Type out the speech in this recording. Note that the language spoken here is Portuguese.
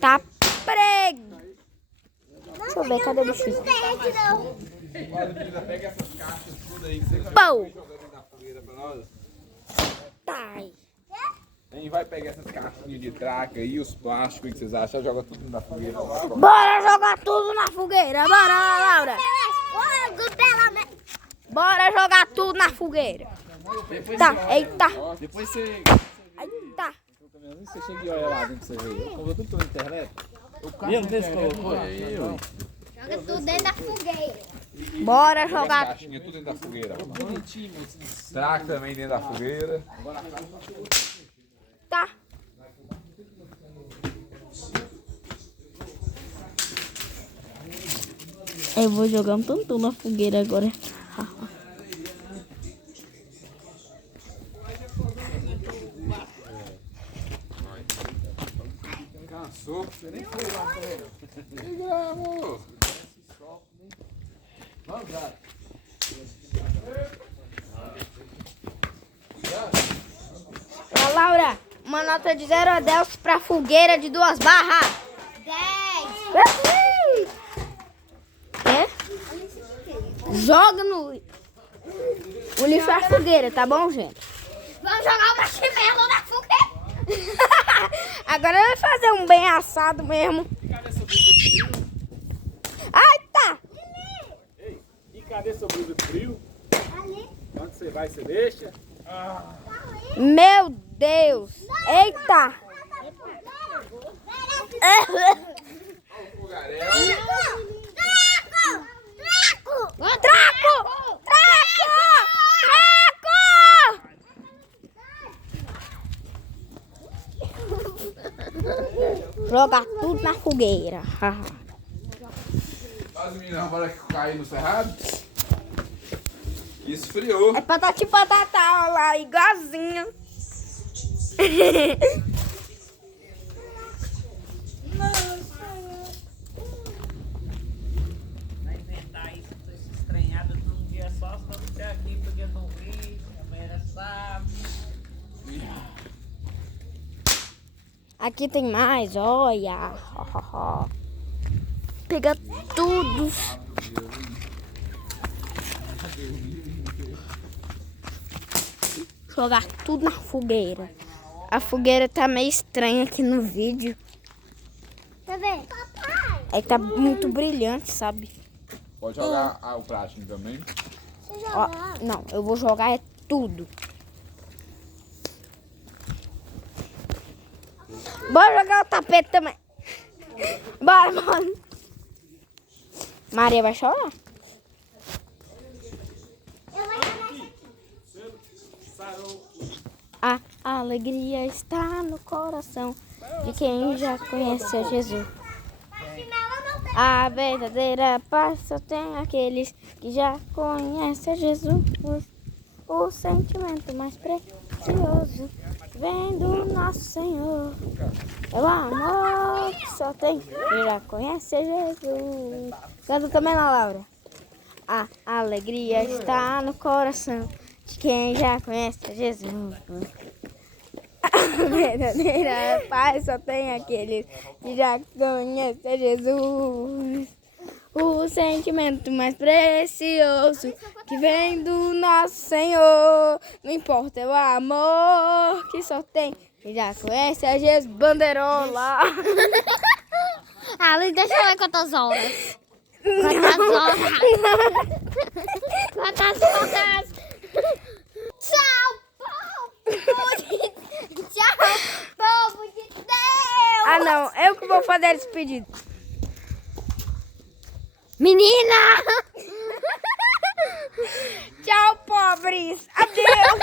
Tá prego. Deixa eu ver, cadê o bichinho? Pega essas caixas tudo aí que você Pau. jogando na fogueira pra nós. Tá. Quem vai pegar essas caixinhas de traca aí, os plásticos aí que vocês acham, joga tudo na fogueira. Bora jogar tudo na fogueira. Bora, Laura. Bora jogar tudo na fogueira. Tá, eita. Depois você... Eita. Você chega e olha lá dentro pra você ver. Eu comprei tudo pela internet. Mesmo desse colocou? Joga tudo dentro da fogueira. Bora As jogar. caixinhas tudo dentro da fogueira. Traca também dentro da fogueira. Tá. Eu vou jogar um tanto na fogueira agora. Cansou, você nem foi lá. Liga, amor. Vamos lá. Ó, Laura, uma nota de 0 a 10 pra fogueira de 2 barras. 10. É? Joga no... O lixo é a fogueira, tá bom, gente? Vamos jogar o marshmallow na fogueira. Agora vai fazer um bem assado mesmo. Ai, tá. Ei, e cadê seu brilho frio? Ali. Onde você vai, você deixa? Meu Deus. Eita. Traco! Traco! Traco! Traco! Jogar tudo na fogueira. As meninas vão cair no cerrado. Esfriou. É patati patatá, ó lá, igualzinho. Vai inventar isso, tô estranhado num dia só você aqui, podia não vir, amanhã era sábado. Aqui tem mais, olha. Pega tudo. Jogar tudo na fogueira. A fogueira tá meio estranha aqui no vídeo. Tá vendo? Papai. É que tá muito brilhante, sabe? Pode jogar o plástico também. Você Ó, jogar. não, eu vou jogar é tudo. Bora jogar o tapete também. Bora, mano. Maria vai chorar? A alegria está no coração de quem já conhece a Jesus. A verdadeira paz só tem aqueles que já conhecem a Jesus. O sentimento mais precioso vem do nosso Senhor. É o amor que só tem quem já conhece a Jesus. Canta também lá, Laura. A alegria está no coração de quem já conhece a Jesus. A verdadeira paz só tem aqueles que já conhecem a Jesus. O sentimento mais precioso que vem do nosso Senhor. Não importa, é o amor que só tem quem já conhece a Jesus. Bandeirola. Ali, deixa eu ver quantas horas. Quantas horas? Quantas horas? Tchau, povo de... Tchau, povo de Deus. Ah, não. Eu que vou fazer a despedida. Menina! Tchau, pobres. Adeus.